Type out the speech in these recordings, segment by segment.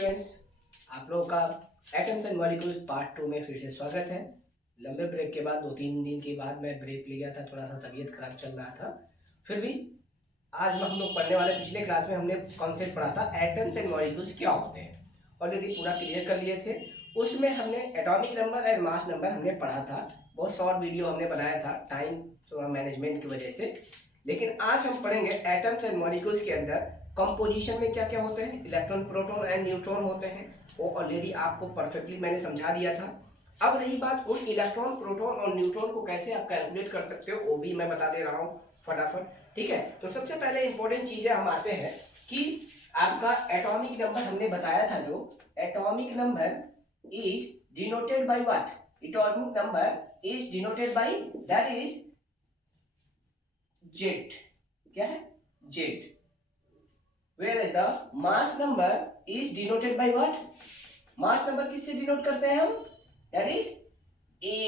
Students, आप लोगों का एटम्स एंड मॉलिक्यूल्स पार्ट 2 में फिर से स्वागत है। लंबे ब्रेक के बाद 2-3 दिन के बाद मैं ब्रेक लिया था, थोड़ा सा तबीयत खराब चल रहा था। फिर भी आज हम लोग पढ़ने वाले, पिछले क्लास में हमने कॉन्सेप्ट पढ़ा था एटम्स एंड मॉलिक्यूल्स क्या होते हैं, ऑलरेडी पूरा क्लियर कर लिए थे। उसमें हमने atomic number and mass number हमने पढ़ा था। बहुत शॉर्ट वीडियो हमने बनाया था टाइम थोड़ा मैनेजमेंट की वजह से। लेकिन आज हम पढ़ेंगे एटम्स एंड मॉलिक्यूल्स के अंदर कंपोजिशन में क्या क्या होते हैं, इलेक्ट्रॉन प्रोटॉन एंड न्यूट्रॉन होते हैं। वो ऑलरेडी आपको परफेक्टली मैंने समझा दिया था। अब रही बात उन इलेक्ट्रॉन प्रोटॉन और न्यूट्रॉन को कैसे आप कैलकुलेट कर सकते हो, वो भी मैं बता दे रहा हूँ फटाफट। ठीक है, तो सबसे पहले इंपॉर्टेंट चीजें हम आते हैं कि आपका एटॉमिक नंबर हमने बताया था, जो atomic number is denoted by what, atomic number is denoted bye, that is jet. क्या है? Jet. Whereas the mass number is denoted by what? Mass number किससे डिनोट करते हैं हम? That is A।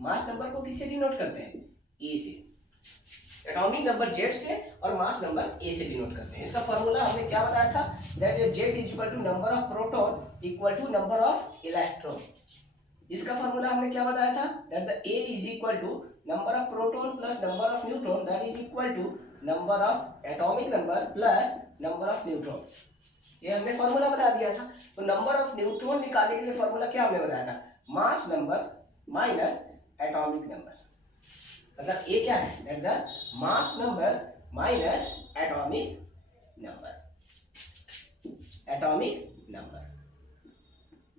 Mass number को किससे denote करते हैं? A से। एटॉमिक नंबर जेड से और मास नंबर A से डिनोट करते हैं। इसका फॉर्मूला हमने क्या बताया था? That is Z is equal to number of proton equal to number of electron। इसका फॉर्मूला हमने क्या बताया था? That the A is equal to number of proton plus number of neutron, that is equal to number of atomic number plus number of neutron। ये हमने formula बता दिया था। तो नंबर ऑफ न्यूट्रॉन निकालने के लिए फॉर्मूला क्या हमने बताया था? Mass number minus atomic number. मतलब ए क्या है? That the mass number minus atomic number. Atomic number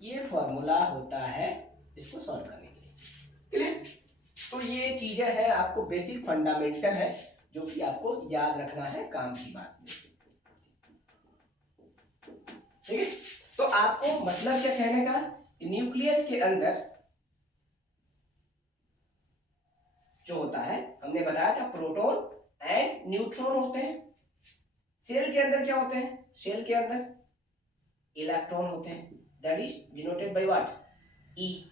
ये फॉर्मूला होता है इसको सॉल्व करने के लिए। क्लियर? तो ये चीजें हैं, आपको बेसिक फंडामेंटल है जो कि आपको याद रखना है, काम की बात में। ठीक है, तो आपको मतलब क्या कहने का, न्यूक्लियस के अंदर जो होता है, हमने बताया था प्रोटॉन एंड न्यूट्रॉन होते हैं। सेल के अंदर क्या होते हैं? सेल के अंदर इलेक्ट्रॉन होते हैं, that is denoted by what? E.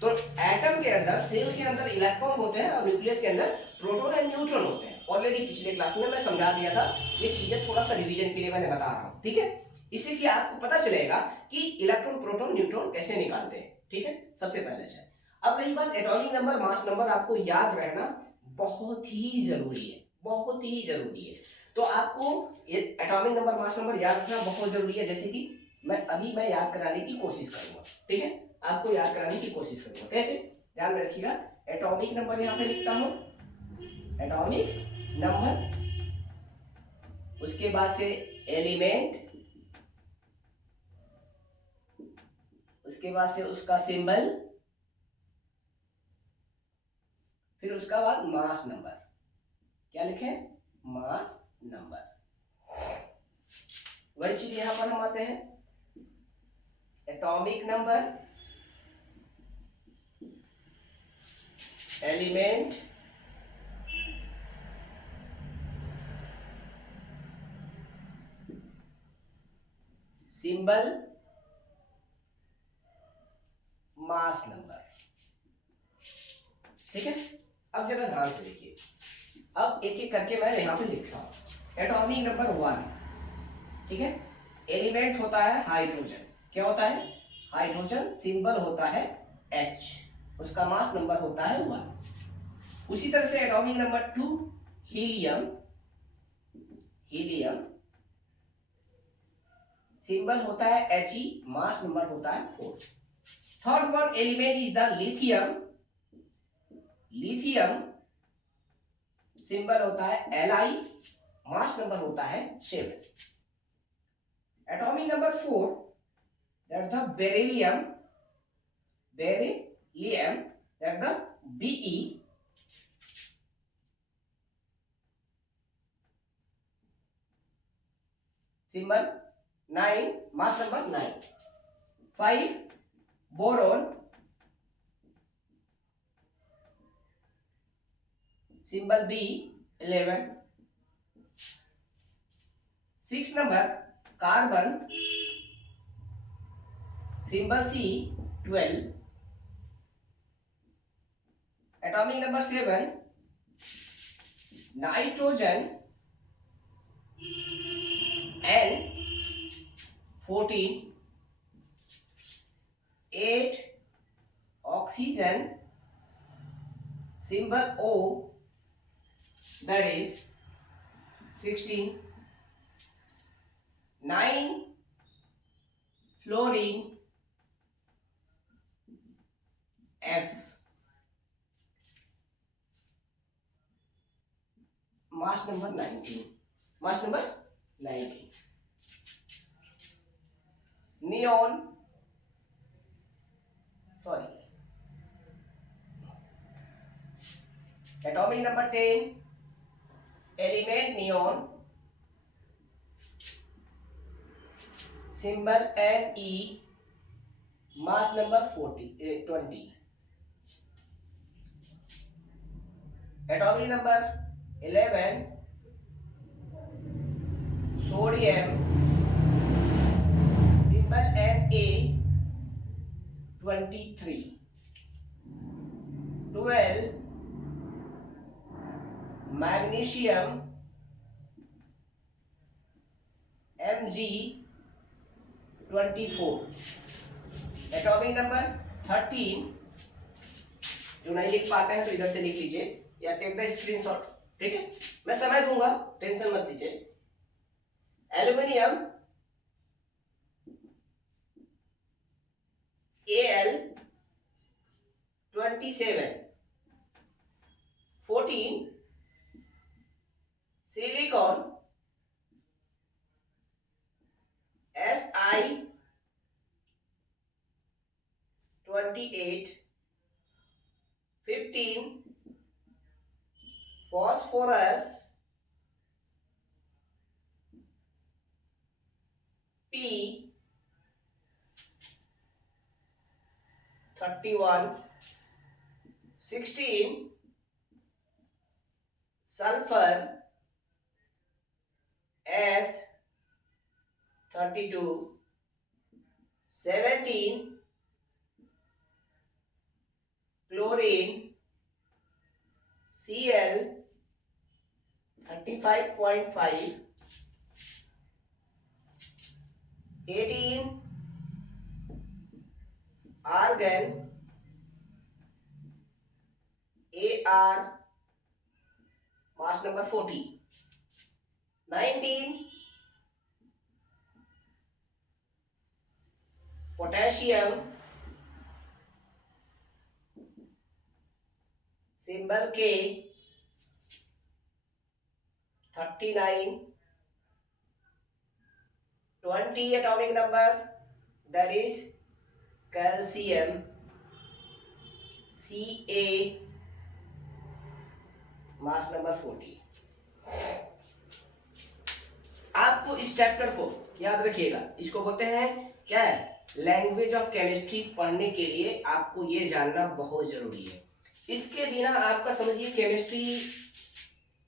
तो एटम के अंदर, सेल के अंदर इलेक्ट्रॉन होते हैं और न्यूक्लियस के अंदर प्रोटॉन एंड न्यूट्रॉन होते हैं। ऑलरेडी पिछले क्लास में मैं समझा दिया था, ये चीजें थोड़ा सा रिवीजन के लिए मैंने बता रहा हूं। ठीक है, इससे कि आपको पता चलेगा कि इलेक्ट्रॉन प्रोटॉन न्यूट्रॉन कैसे निकालते हैं। ठीक है, सबसे पहले से। अब रही बात एटॉमिक नंबर मास नंबर, आपको याद रहना बहुत ही जरूरी है, बहुत ही जरूरी है। तो आपको ये एटॉमिक नंबर मास नंबर याद रखना बहुत जरूरी है। जैसे कि मैं याद कराने की कोशिश करूंगा। ठीक है, आपको याद कराने की कोशिश करूंगा। कैसे? ध्यान में रखिएगा। एटॉमिक नंबर यहां पे लिखता हूं, एटॉमिक नंबर, उसके बाद से एलिमेंट, उसके बाद से उसका सिंबल, फिर उसका बाद मास नंबर। क्या लिखे? Mass number. वही चीज यहां पर हम आते हैं, atomic number, element, symbol, mass number. ठीक है, अब जरा ध्यान से देखिए। अब एक एक करके मैं यहां पे लिख रहा हूं। एटॉमिक नंबर 1, ठीक है, एलिमेंट होता है हाइड्रोजन। क्या होता है? हाइड्रोजन। सिंबल होता है H, उसका मास नंबर होता है 1। उसी तरह से atomic number 2, helium, helium, symbol होता है He, मास नंबर होता है 4। Third one element is the lithium, lithium, symbol होता है Li, मास नंबर होता है 7। Atomic number 4, that the beryllium, beryllium, that the Be, symbol 9, mass number 9। 5 boron, symbol B, 11। 6 number carbon, symbol C, 12। Atomic number 7, nitrogen, N, 14, 8 oxygen, symbol O, that is 16, 9 fluorine, F, mass number 19, mass number 19, neon, sorry, atomic number 10, element neon, symbol Ne, mass number 20, atomic number 11, sodium, symbol Na, 23, 12, magnesium, Mg, 24, atomic number 13, जो नहीं लिख पाते हैं तो इधर से लिख लीजिए या टेक द स्क्रीनशॉट, ठीक है, मैं समय दूंगा, टेंशन मत लीजिए। Aluminium Al 27, 14, silicon Si 28, 15, phosphorus P 31, 16, sulfur S 32, 17, chlorine Cl 35.5, 18, argon Ar, mass number 40, 19, potassium, symbol K, 39, 20 atomic number, that is calcium, Ca, mass number 40। आपको इस चैप्टर को याद रखिएगा, इसको बोलते हैं क्या है, लैंग्वेज ऑफ केमिस्ट्री। पढ़ने के लिए आपको ये जानना बहुत जरूरी है, इसके बिना आपका समझिए केमिस्ट्री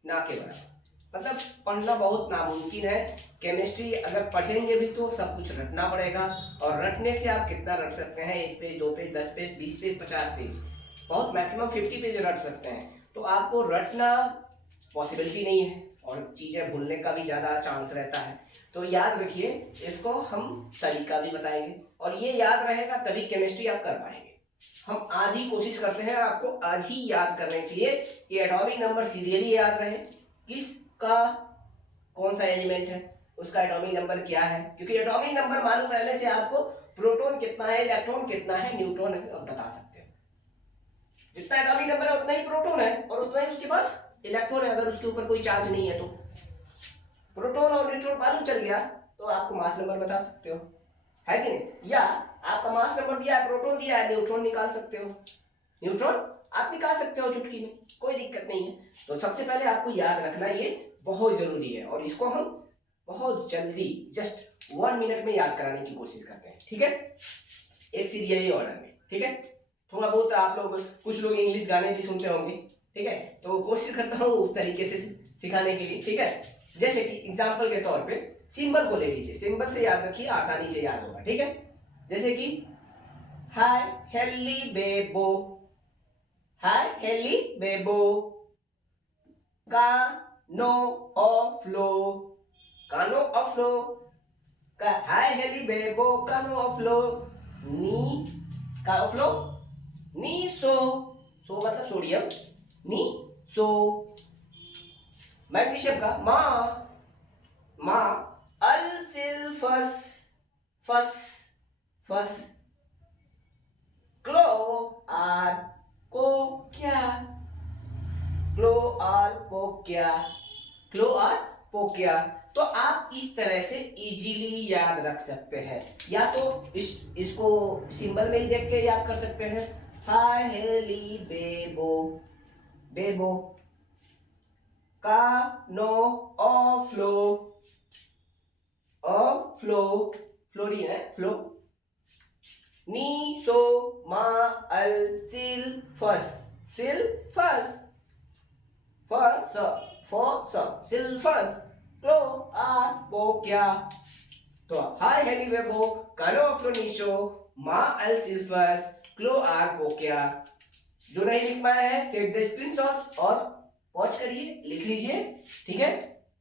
ना के बराबर, मतलब पढ़ना बहुत नामुमकिन है। केमिस्ट्री अगर पढ़ेंगे भी तो सब कुछ रटना पड़ेगा, और रटने से आप कितना रट सकते हैं, 1 page 2 page 10 page 20 page 50 page, बहुत मैक्सिमम 50 पेज रट सकते हैं। तो आपको रटना पॉसिबिलिटी नहीं है और चीज़ें भूलने का भी ज़्यादा चांस रहता है। तो याद रखिए, इसको हम तरीका भी बताएंगे और ये याद रहेगा तभी केमिस्ट्री आप कर पाएंगे। हम आज ही कोशिश करते हैं आपको आज ही याद करने के लिए कि एटॉमिक नंबर सीरियली याद रहे, किसका कौन सा एलिमेंट है, उसका एटॉमिक नंबर क्या है, क्योंकि एटॉमिक नंबर मालूम रहने से आपको प्रोटॉन कितना है, इलेक्ट्रॉन कितना है, न्यूट्रॉन बता सकते हो। जितना एटॉमिक नंबर है उतना ही प्रोटॉन है और उतना ही उसके पास इलेक्ट्रॉन है, अगर उसके ऊपर कोई चार्ज नहीं है तो। प्रोटॉन और न्यूट्रॉन मालूम चल गया तो आपको मास नंबर बता सकते हो, है कि नहीं। या आपका मास नंबर दिया है, प्रोटॉन दिया है, न्यूट्रॉन निकाल सकते हो, न्यूट्रॉन आप निकाल सकते हो चुटकी में, कोई दिक्कत नहीं है। तो सबसे पहले आपको याद रखना ये बहुत जरूरी है और इसको हम बहुत जल्दी जस्ट 1 मिनट में याद कराने की कोशिश करते हैं, ठीक है, एक सीरियली ऑर्डर में, ठीक है। थोड़ा बहुत आप लोग, कुछ लोग इंग्लिश गाने भी सुनते होंगे, ठीक है, तो कोशिश करता हूँ उस तरीके से सिखाने के लिए, ठीक है। जैसे कि एग्जाम्पल के तौर पे सिंबल को ले लीजिए, सिंबल से याद रखिए, आसानी से याद होगा, ठीक है। जैसे कि हाय हेली बेबो, हाय हेली बेबो, कानो ऑफ लो, कानो ऑफ लो, हाय हेली बेबो कानो फ्लो नी का फ्लो नी सो मतलब सोडियम नी सो मैग्नीशियम का मा मा अल सिल फस फस क्लो आर को क्या क्लो आर पोकिया क्लो आर पोकिया। तो आप इस तरह से इजीली याद रख सकते हैं, या तो इसको सिंबल में ही देख के याद कर सकते हैं। हाय हेली बेबो बेबो का नो ऑ फ्लो फ्लोरी है फ्लो नी सो मा अल सिल फस फस फस सिल्फस क्लो आर पोकिया। तो हाय हेली बेबो कानो फ्लोनिशो मा अल सिल्फस क्लो आर पोकिया। जो नहीं लिख पाया है टेक द स्क्रीनशॉट और पॉज करिए, लिख लीजिए, ठीक है,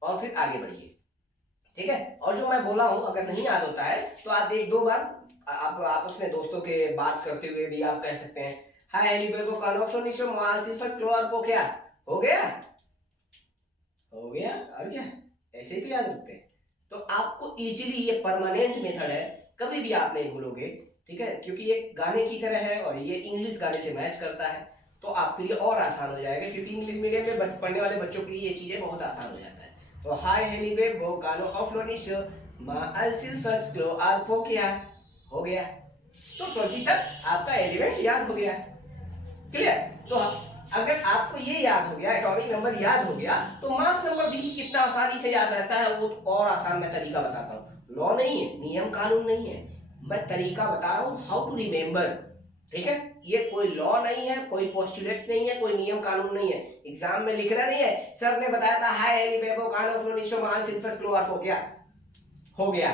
और फिर आगे बढ़िए, ठीक है। और जो मैं बोला हूं अगर नहीं याद होता है तो आप एक दो बार आप आपस में दोस्तों के बात करते हुए भी आप कह सकते हैं हाय हेली बेबो कानो फ्लोनिशो मा अल सिल्फस क्लो आर पोकिया। हो गया और क्या, ऐसे ही तो याद रखते हैं। तो आपको इजीली ये परमानेंट मेथड है, कभी भी आप नहीं भूलोगे, ठीक है, क्योंकि ये गाने की तरह है और ये इंग्लिश गाने से मैच करता है, तो आपके लिए और आसान हो जाएगा, क्योंकि इंग्लिश मीडियम में पढ़ने वाले बच्चों के लिए ये चीजें बहुत आसान हो जाता है। तो हाय हेली बेबो कानो ऑफ लोनिश मा अल सिल्फस क्लो आर पोकिया। हो गया, तो 20 तक आपका एलिमेंट याद हो गया, क्लियर। तो अगर आपको ये याद हो गया, एटॉमिक नंबर याद हो गया, तो मास नंबर भी कितना आसानी से याद रहता है वो तो और आसान मैं तरीका बताता हूँ। लॉ नहीं है, नियम कानून नहीं है, मैं तरीका बता रहा हूँ हाउ टू रिमेम्बर, ठीक है। ये कोई लॉ नहीं है, कोई पोस्टुलेट नहीं है, कोई नियम कानून नहीं है, एग्जाम में लिखना नहीं है सर ने बताया था हाय हेली बेबो कानो फ्लोनिशो मान सिल्फस क्लो आर हो गया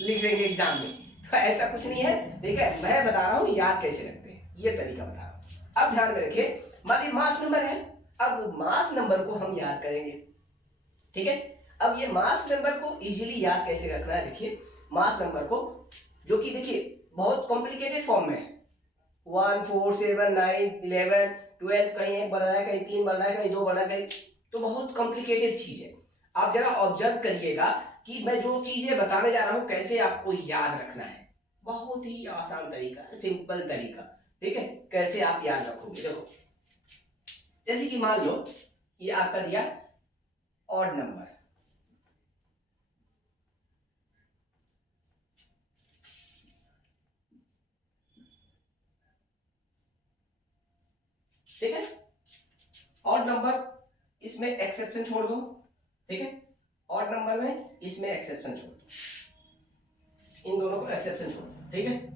लिख देंगे एग्जाम में, तो ऐसा कुछ नहीं है, ठीक है। मैं बता रहा हूँ याद कैसे रखते हैं, ये तरीका बता रहा हूँ। अब ध्यान में रखिए, मान मास नंबर है, अब मास नंबर को हम याद करेंगे, ठीक है। अब ये मास नंबर को इजीली याद कैसे रखना है, देखिए मास नंबर को, जो कि देखिए बहुत कॉम्प्लिकेटेड फॉर्म में है, 1 4 7 9 11 12, कहीं एक बढ़ रहा है, कहीं 3 बढ़ रहा है, कहीं 2 बढ़ रहा है, कहीं, तो बहुत कॉम्प्लिकेटेड चीज है। आप जरा ऑब्जर्व करिएगा कि मैं जो चीजें बताने जा रहा हूं कैसे आपको याद रखना है, बहुत ही आसान तरीका, सिंपल तरीका, ठीक है। कैसे आप याद रखोगे, देखो जैसे कि मान लो ये आपका दिया ऑड नंबर, ठीक है, ऑड नंबर, इसमें एक्सेप्शन छोड़ दो, ठीक है, ऑड नंबर में इसमें एक्सेप्शन छोड़ दो, इन दोनों को एक्सेप्शन छोड़ दो, ठीक है।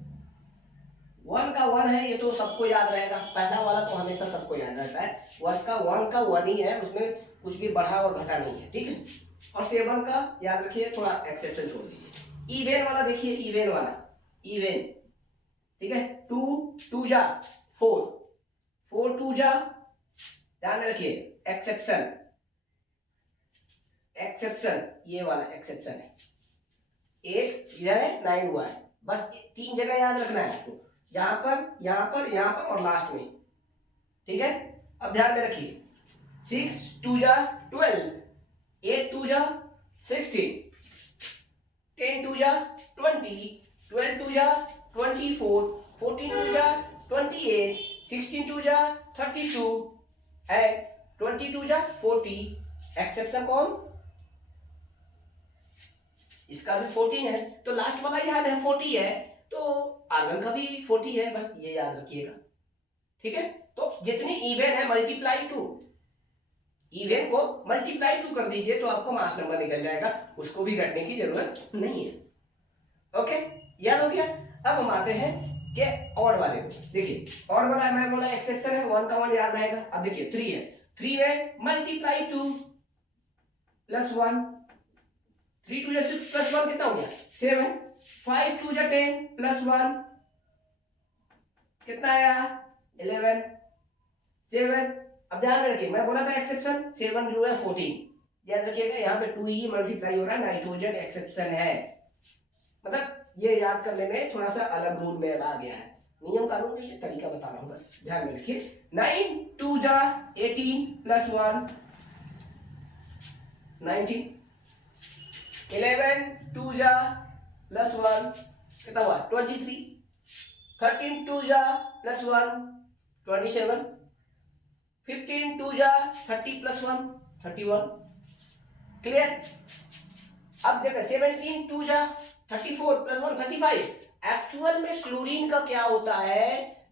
1 का 1 है, ये तो सबको याद रहेगा, पहला वाला तो हमेशा सबको याद रहता है, 1 का 1 ही है, उसमें कुछ भी बढ़ा और घटा नहीं है, ठीक है। और 7 का याद रखिए, थोड़ा एक्सेप्शन छोड़ दीजिए। इवेन वाला देखिए, इवेन वाला, इवेन, ठीक है, 2 2 जा 4, 4 2 जा, ध्यान रखिए, एक्सेप्शन, एक्सेप्शन, ये वाला एक्सेप्शन है, 8 इधर है, 9 हुआ है, बस 3 जगह याद रखना है आपको, यहां पर, यहां पर, यहां पर और लास्ट में, ठीक है। अब ध्यान में रखिए, 6 2 जा 12, 8 2 जा 16, 10 2 जा 20, 12 2 जा 24, 14 2 जा 28, 16 2 जा 32 एंड 22 जा 40। एक्सेप्शन कौन, इसका भी 14 है, तो लास्ट वाला याद है 40 है, तो R1 का भी 40 है, बस ये याद रखिएगा, ठीक है। तो जितनी इवन है मल्टीप्लाई टू, इवन को मल्टीप्लाई टू कर दीजिए तो आपको मास नंबर निकल जाएगा, उसको भी घटने की जरूरत नहीं है, ओके, याद हो गया। अब हम आते हैं कि ऑड वाले को, देखिए ऑड वाला मैं बोला एक्सेप्शन है, 1 का 1 याद रहेगा। अब देखिए 3 है, 3 में मल्टीप्लाई 2 प्लस 1, 3 2 6 प्लस 1 कितना हो गया 7, 5 2 10 प्लस 1 कितना आया 11, 7। अब ध्यान में रखिए, मैं बोला था एक्सेप्शन, 7 जो है 14, याद रखिएगा, यहाँ पे 2 ही मल्टीप्लाई हो रहा है, नाइट्रोजन एक्सेप्शन है, मतलब ये याद करने में थोड़ा सा अलग रूल में आ गया है, नियम कानून नहीं है, तरीका बता रहा हूँ बस, ध्यान में रखिए। 9 2 जा 18 प्लस 1 19, 11 2 जा प्लस 1 कितना हुआ 23, 13 2 जा प्लस 1 27, 15 2 जा 30 प्लस 1 31। क्लियर? अब देखो 17 2 जा 34 प्लस 1 35। एक्चुअल में क्लोरीन का क्या होता है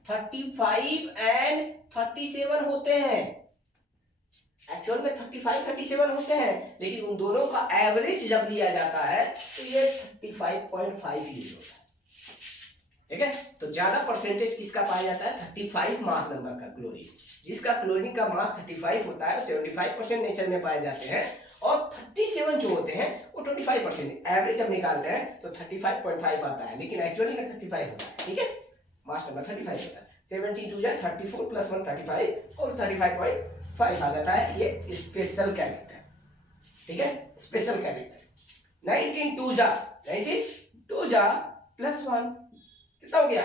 35 एंड 37 होते हैं, एक्चुअल में 35 37 होते हैं, लेकिन उन दोनों का एवरेज जब लिया जाता है तो ये 35.5 यूज होता है। ठीक है, तो ज्यादा परसेंटेज किसका पाया जाता है 35 मास नंबर का क्लोरीन, जिसका क्लोरीन का मास 35 होता है 75% नेचर में पाए जाते हैं, और 37 जो होते हैं वो 25%। एवरेज जब निकालते हैं तो 35.5 आता है, लेकिन एक्चुअली में 35 होता है। ठीक है, मास नंबर 35 होता है। 17 2 34 प्लस 1 35 और 35.5 आ जाता है, ये स्पेशल कैरेक्टर। ठीक है, स्पेशल कैरेक्टर। 19 2 प्लस 1 कितना हो गया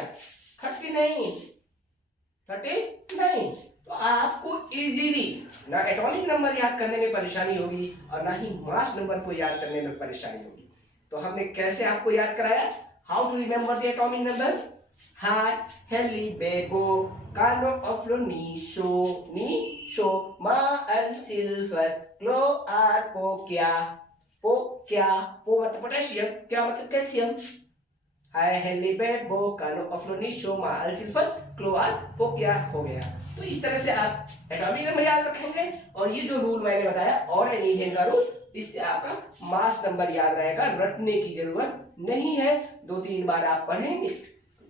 39। तो आपको इजीली ना एटॉमिक नंबर याद करने में परेशानी होगी और ना ही मास नंबर को याद करने में परेशानी होगी। तो हमने कैसे आपको याद कराया, how to remember the atomic number, hi हेली बेबो कानो ऑफ्लो नीशो मा एल सिल्फस क्लो आर पो क्या पो मतलब पोटेशियम, क्या मतलब कैल्शियम, हाय हेली बेबो कानो ऑफ्लो नीशो मा एल सिल्फस क्लो आर पो क्या हो गया। तो इस तरह से आप एटॉमिक नंबर याद रखेंगे, और ये जो रूल मैंने बताया और एनीवेन का रूल, इससे आपका मास नंबर याद रहेगा, रटने की जरूरत नहीं है। 2-3 बार आप पढ़ेंगे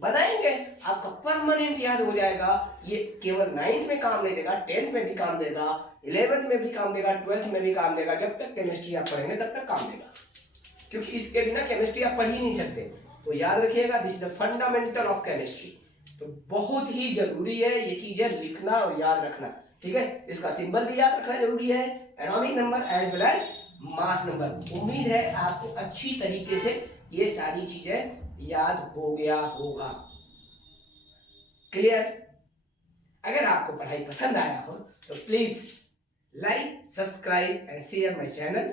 बनाएंगे, आपका परमानेंट याद हो जाएगा। ये केवल 9th में काम नहीं देगा, 10th में भी काम देगा, 11th में भी काम देगा, 12th में भी काम देगा। जब तक केमिस्ट्री आप पढ़ेंगे तब तक काम देगा, क्योंकि इसके बिना केमिस्ट्री आप पढ़ ही नहीं सकते। तो याद रखिएगा, this is the fundamental of chemistry. तो बहुत ही जरूरी है ये चीजें लिखना और याद रखना। ठीक है, इसका सिंबल भी याद रखना जरूरी है, atomic number as well as mass number. उम्मीद है आपको अच्छी तरीके से ये सारी चीजें याद हो गया होगा। क्लियर? अगर आपको पढ़ाई पसंद आया हो तो please like subscribe and share my channel.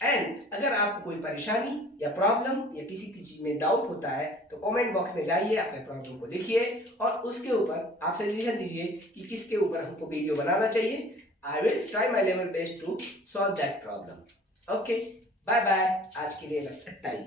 And अगर आपको कोई परेशानी या प्रॉब्लम या किसी की चीज में डाउट होता है तो कमेंट बॉक्स में जाइए, अपने प्रॉब्लम को लिखिए और उसके ऊपर आप सजेशन दीजिए कि किसके ऊपर हमको वीडियो बनाना चाहिए। I will try my level best to solve that problem. Okay, bye bye, आज के लिए बस इतना ही।